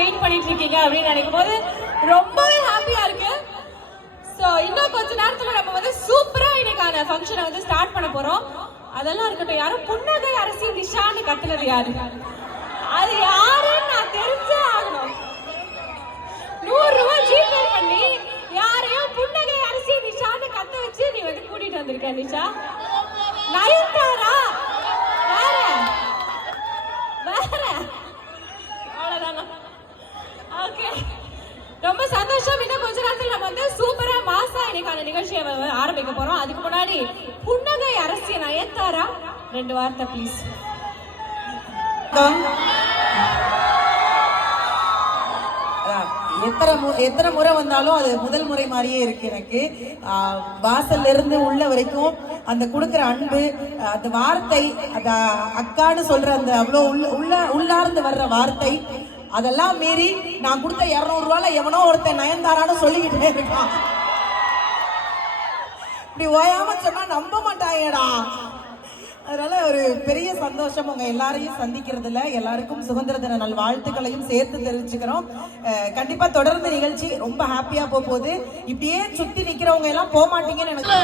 Wait பண்ணிட்டு இருக்கீங்க அப்படின்னு நினைக்கும் போது ரொம்பவே ஹாப்பியா இருக்கு. ஸோ இன்னும் கொஞ்ச நேரத்துல நம்ம வந்து சூப்பரா இன்னைக்கான ஃபங்க்ஷனை வந்து ஸ்டார்ட் பண்ண போறோம். அதெல்லாம் இருக்கட்டும், யாரும் புன்னகை அரசி நிஷான்னு கத்துனது யாரு? அது யாருன்னு நான் தெரிஞ்சே ஆகணும். 100 ரூபாய் ஜிபே பண்ணி யாரையும் புன்னகை அரசி நிஷான்னு கத்த வச்சு நீ வந்து கூட்டிட்டு வந்திருக்க நிஷா. நயன்தாரா வேற வேற அவ்வளவுதானா? ஓகே, ரொம்ப சந்தோஷம். இன்னும் கொஞ்ச நேரத்தில் நம்ம வந்து சூப்பரா மாசா இன்னைக்கான நிகழ்ச்சியை ஆரம்பிக்க போறோம். அதுக்கு முன்னாடி புன்னகை அரசி நயன்தாரா 2 வார்த்தை ப்ளீஸ். எத்தனை முறை வந்தாலும் அது முதல் முறை மாதிரியே இருக்கு எனக்கு. வாசல்ல இருந்து உள்ள வரைக்கும் அந்த கொடுக்குற அன்பு, அந்த வார்த்தை, அந்த அக்கான்னு சொல்ற அந்த அவ்வளோ உள்ளார்ந்து வர்ற வார்த்தை, அதெல்லாம் மீறி நான் கொடுத்த 200 ரூபால எவனோ ஒருத்தன் நயன்தாரான்னு சொல்லிக்கிட்டே இருக்கான். இப்படி ஓயாம சொன்னா நம்ப மாட்டாங்கடா. அதனால ஒரு பெரிய சந்தோஷம் உங்க எல்லாரையும் சந்திக்கிறதுல. எல்லாருக்கும் சுதந்திர தின நல் வாழ்த்துக்களையும் சேர்த்து தெரிவிச்சுக்கிறோம். கண்டிப்பா தொடர்ந்து நிகழ்ச்சி ரொம்ப ஹாப்பியா போகுது. இப்படியே சுத்தி நிக்கிறவங்க எல்லாம் போக மாட்டீங்கன்னு எனக்கு